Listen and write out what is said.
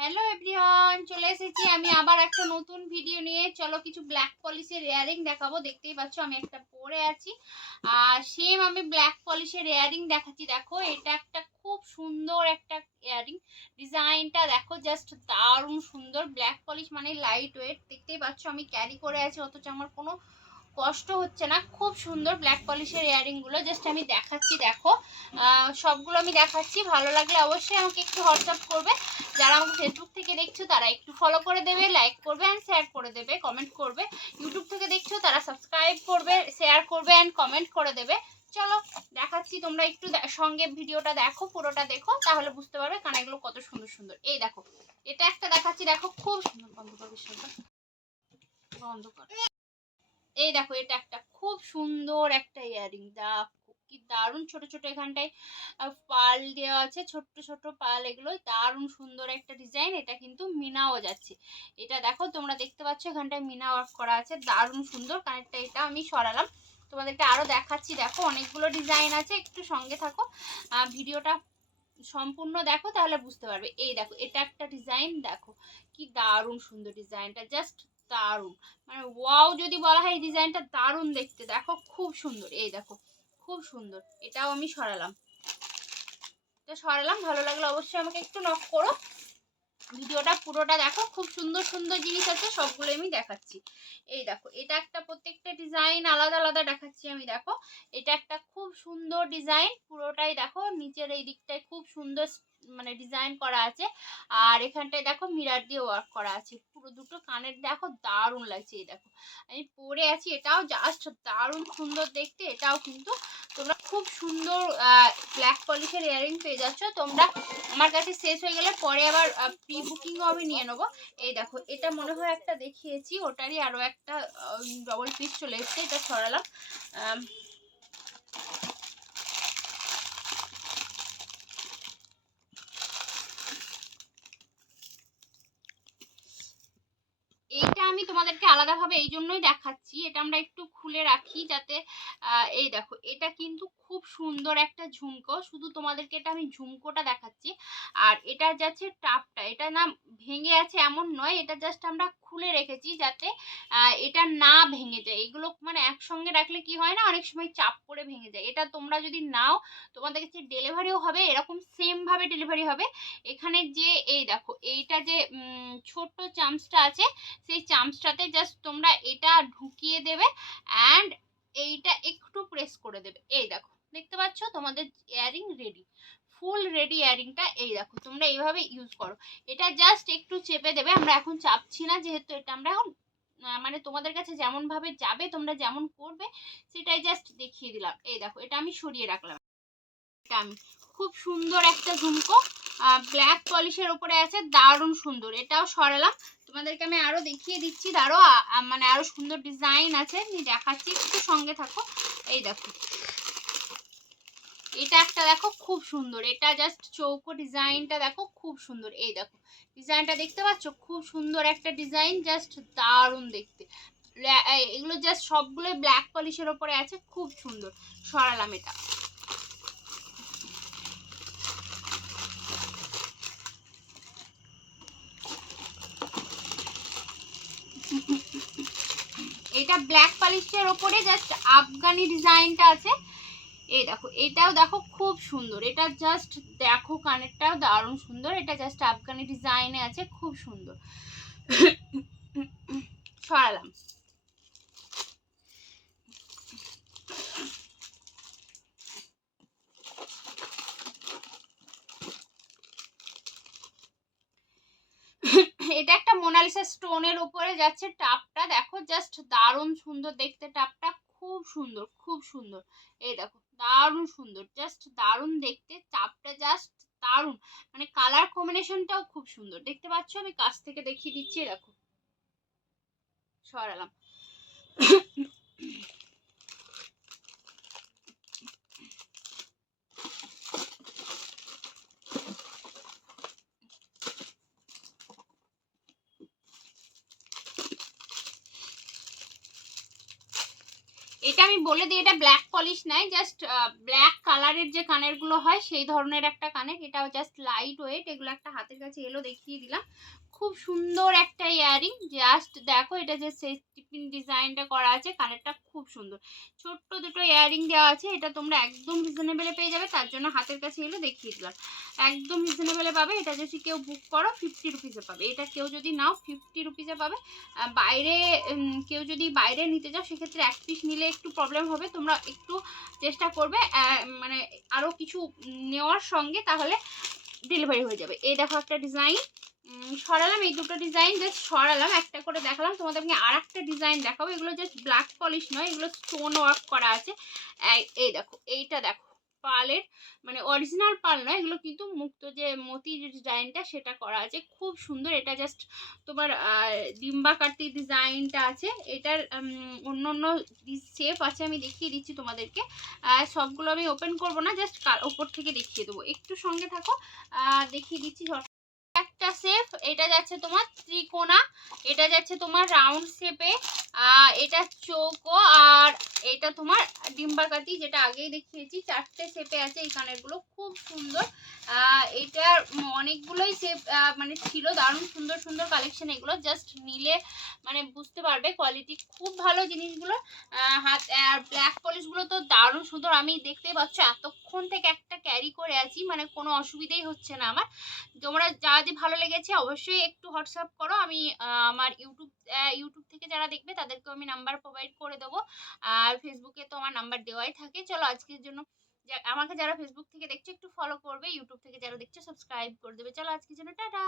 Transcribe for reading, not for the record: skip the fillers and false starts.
Hello everyone, চলে এসেছি আমি আবার একটা নতুন ভিডিও নিয়ে। চলো কিছু ব্ল্যাক পলিশের ইয়ারিং দেখাবো। দেখতেই পাচ্ছ আমি একটা পরে আছি, আর সেম আমি ব্ল্যাক পলিশের ইয়ারিং দেখাচ্ছি। দেখো এটা একটা খুব সুন্দর একটা ইয়ারিং, ডিজাইনটা দেখো জাস্ট দারুণ সুন্দর। ব্ল্যাক পলিশ মানে লাইট ওয়েট, দেখতেই পাচ্ছ আমি ক্যারি করে আছি, অথচ আমার কোনো কষ্ট হচ্ছে না। খুব সুন্দর ব্ল্যাক পলিশের ইয়ারিংগুলো, জাস্ট আমি দেখাচ্ছি। দেখো সবগুলো আমি দেখাচ্ছি, ভালো লাগলে অবশ্যই আমাকে একটু হোয়াটসঅ্যাপ করবে। যারা আমাকে ফেসবুক থেকে দেখছো তারা একটু ফলো করে দেবে, লাইক করবে অ্যান্ড শেয়ার করে দেবে, কমেন্ট করবে। ইউটিউব থেকে দেখছো তারা সাবস্ক্রাইব করবে, শেয়ার করবে অ্যান্ড কমেন্ট করে দেবে। চলো দেখাচ্ছি, তোমরা একটু সঙ্গে ভিডিওটা দেখো, পুরোটা দেখো, তাহলে বুঝতে পারবে কানেগুলো কত সুন্দর সুন্দর। এই দেখো এটা একটা দেখাচ্ছি, দেখো খুব সুন্দর। বন্ধ কর বিষয়টা, বন্ধ কর। এই দেখো এটা একটা খুব সুন্দর একটা ইয়ারিং, কি দারুণ ছোট ছোট এখানটায় পাল দেওয়া আছে, ছোট্ট ছোট পাল, এগুলো দারুণ সুন্দর একটা ডিজাইন। এটা কিন্তু মিনাও যাচ্ছে, এটা দেখো তোমরা দেখতে পাচ্ছ এখানটায় মিনা ওয়ার্ক করা আছে, দারুণ সুন্দর। কানেরটা এটা আমি সরালাম, তোমাদেরকে আরো দেখাচ্ছি। দেখো অনেকগুলো ডিজাইন আছে, একটু সঙ্গে থাকো, ভিডিওটা সম্পূর্ণ দেখো তাহলে বুঝতে পারবে। এই দেখো এটা একটা ডিজাইন, দেখো কি দারুণ সুন্দর ডিজাইনটা, জাস্ট দারুণ, মানে ওয়াও যদি বলা হয় এই ডিজাইনটা দারুণ দেখতে। দেখো খুব সুন্দর, এই দেখো খুব সুন্দর। এটাও আমি সরালাম, এটা সরালাম। ভালো লাগলে অবশ্যই আমাকে একটু নক করো, ভিডিওটা পুরোটা দেখো। খুব সুন্দর সুন্দর জিনিস আছে, সবগুলো আমি দেখাচ্ছি। এই দেখো এটা একটা, প্রত্যেকটা ডিজাইন আলাদা আলাদা দেখাচ্ছি আমি। দেখো এটা একটা খুব সুন্দর ডিজাইন, পুরোটাই দেখো নিচের এই দিকটায় খুব সুন্দর মানে ডিজাইন করা আছে, আর এখানটায় দেখো মিরার দিয়ে ওয়ার্ক করা আছে। পুরো দুটো কানের দেখো দারুণ লাগছে। এই দেখো আমি পরে আছি, এটাও জাস্ট দারুণ সুন্দর দেখতে। এটাও কিন্তু তোমরা খুব সুন্দর ব্ল্যাক পলিশের ইয়ারিং পেয়ে যাচ্ছ তোমরা। আমার কাছে শেষ হয়ে গেলে পরে আবার প্রি বুকিংও আমি নিয়ে নেবো। এই দেখো এটা মনে হয় একটা দেখিয়েছি, ওটারই আরও একটা ডবল পিস চলে এসছে, এটা সরালাম। এইটা আমি তোমাদেরকে আলাদাভাবে এই জন্যই দেখাচ্ছি, এটা আমরা একটু খুলে রাখি যাতে এই দেখো এটা কিন্তু খুব সুন্দর একটা ঝুমকো, শুধু তোমাদেরকে এটা আমি ঝুমকোটা দেখাচ্ছি। আর এটা যাচ্ছে টাপটা, এটা না ভেঙে আছে এমন নয়, এটা জাস্ট আমরা খুলে রেখেছি যাতে এটা না ভেঙে যায়। এগুলো মানে একসঙ্গে রাখলে কি হয় না, অনেক সময় চাপ পড়ে ভেঙে যায়। এটা তোমরা যদি নাও তোমাদের কাছে ডেলিভারিও হবে, এরকম সেম ভাবে ডেলিভারি হবে। এখানে যে এই দেখো এইটা যে ছোট্ট চামচটা আছে, সেই চামচটাতে জাস্ট তোমরা এটা ঢুকিয়ে দেবে অ্যান্ড এইটা একটু প্রেস করে দেবে। এই দেখো দেখতে পাচ্ছ তোমাদের ইয়ারিং রেডি, ফুল রেডি ইয়ারিংটা। এই দেখো তোমরা এইভাবে ইউজ করো, এটা জাস্ট একটু চেপে দেবে। আমরা এখন চাপছি না, যেহেতু এটা আমরা এখন মানে তোমাদের কাছে যেমন ভাবে যাবে তোমরা যেমন করবে সেটাই জাস্ট দেখিয়ে দিলাম। এই দেখো এটা আমি সরিয়ে রাখলাম, এটা আমি খুব সুন্দর একটা ঝুমকো ব্ল্যাক পলিশের উপরে আছে, দারুণ সুন্দর। এটাও সরালাম, তোমাদেরকে আমি আরো দেখিয়ে দিচ্ছি। দাঁড়ো মানে আরো সুন্দর ডিজাইন আছে, আমি দেখাচ্ছি, একটু সঙ্গে থাকো। এই দেখো এটা একটা দেখো খুব সুন্দর, এটা জাস্ট চৌকো ডিজাইনটা দেখো খুব সুন্দর। এই দেখো ডিজাইনটা দেখতে পাচ্ছ, খুব সুন্দর একটা ডিজাইন, জাস্ট দারুণ দেখতে। এগুলো জাস্ট সবগুলোই ব্ল্যাক পলিশের ওপরে আছে, খুব সুন্দর। সরালাম এটা। এটা ব্ল্যাক পলিশের ওপরে জাস্ট আফগানি ডিজাইনটা আছে। এই দেখো এটাও দেখো খুব সুন্দর, এটা জাস্ট দেখো কানেরটাও দারুণ সুন্দর, এটা জাস্ট আফগানি ডিজাইনে আছে, খুব সুন্দর। সরালাম। এটা একটা মোনালিসা স্টোনের উপরে যাচ্ছে টাপটা, দেখো জাস্ট দারুণ সুন্দর দেখতে। টাপটা খুব সুন্দর, খুব সুন্দর। এই দেখো দারুণ সুন্দর, জাস্ট দারুণ দেখতে। টাপটা জাস্ট দারুণ, মানে কালার কম্বিনেশনটাও খুব সুন্দর। দেখতে পাচ্ছ আমি কাছ থেকে দেখিয়ে দিচ্ছি, দেখো সরালাম। এটা আমি বলে দিই, এটা ব্ল্যাক পলিশ নাই, জাস্ট ব্ল্যাক কালারের যে কানেরগুলো হয় সেই ধরনের একটা কানের, এটাও জাস্ট লাইট ওয়েট। এগুলো একটা হাতের কাছে এলো দেখিয়ে দিলাম। খুব সুন্দর একটা ইয়ারিং, জাস্ট দেখো এটা যে টিপিন ডিজাইনটা করা আছে, কানেরটা খুব সুন্দর। ছোট্ট দুটো ইয়ারিং দেওয়া আছে, এটা তোমরা একদম রিজনেবলে পেয়ে যাবে, তার জন্য হাতের কাছে এলো দেখিয়ে দিলাম। একদম রিজনেবলে পাবে। এটা যদি কেউ বুক করো 50 রুপিসে পাবে, এটা কেউ যদি নাও 50 রুপিসে পাবে। বাইরে কেউ যদি বাইরে নিতে চাও সেক্ষেত্রে এক পিস নিলে একটু প্রবলেম হবে, তোমরা একটু চেষ্টা করবে মানে আরও কিছু নেওয়ার সঙ্গে, তাহলে ডেলিভারি হয়ে যাবে। এই দেখো একটা ডিজাইন সরালাম, এই দুটো ডিজাইন জাস্ট সরালাম, একটা করে দেখালাম তোমাদের। আমি আর একটা ডিজাইন দেখাবো, এগুলো জাস্ট ব্ল্যাক পলিশ নয়, এগুলো স্টোন ওয়ার্ক করা আছে। এই দেখো, এইটা দেখো পার্লের, মানে অরিজিনাল পার্ল নয় এগুলো, কিন্তু মুক্ত যে মতির ডিজাইনটা সেটা করা আছে, খুব সুন্দর। এটা জাস্ট তোমার ডিম্বা কাটি ডিজাইনটা আছে, এটার অন্য অন্য শেপ আছে, আমি দেখিয়ে দিচ্ছি তোমাদেরকে। সবগুলো আমি ওপেন করবো না, জাস্ট ওপর থেকে দেখিয়ে দেবো, একটু সঙ্গে থাকো। দেখিয়ে দিচ্ছি। একটা শেপ, এটা যাচ্ছে তোমার ত্রিকোণা, এটা যাচ্ছে তোমার রাউন্ড শেপে, এটা চৌকো, আর এটা তোমার ডিম্বাকাতি, যেটা আগেই দেখিয়েছি। চারটে শেপে আছে এই কানেরগুলো, খুব সুন্দর। এটার অনেকগুলোই শেপ মানে ছিল, দারুণ সুন্দর সুন্দর কালেকশন এগুলো, জাস্ট নিলে মানে বুঝতে পারবে কোয়ালিটি খুব ভালো জিনিসগুলো। হাত আর ব্ল্যাক পলিশগুলো তো দারুণ সুন্দর, আমি দেখতেই পাচ্ছ এতক্ষণ থেকে একটা ক্যারি করে আছি, মানে কোনো অসুবিধাই হচ্ছে না আমার। তোমরা যদি ভালো লেগেছে অবশ্যই একটু হোয়াটসঅ্যাপ করো, আমি আমার ইউটিউব থেকে যারা দেখবে তাদেরকেও আমি নাম্বার প্রোভাইড করে দেবো, আর ফেসবুকে তো আমার নাম্বার দেওয়াই থাকে। চলো আজকের জন্য, আমাকে যারা ফেসবুক থেকে দেখছো একটু ফলো করবে, ইউটিউব থেকে যারা দেখছো সাবস্ক্রাইব করে দেবে। চলো আজকের জন্য টাটা।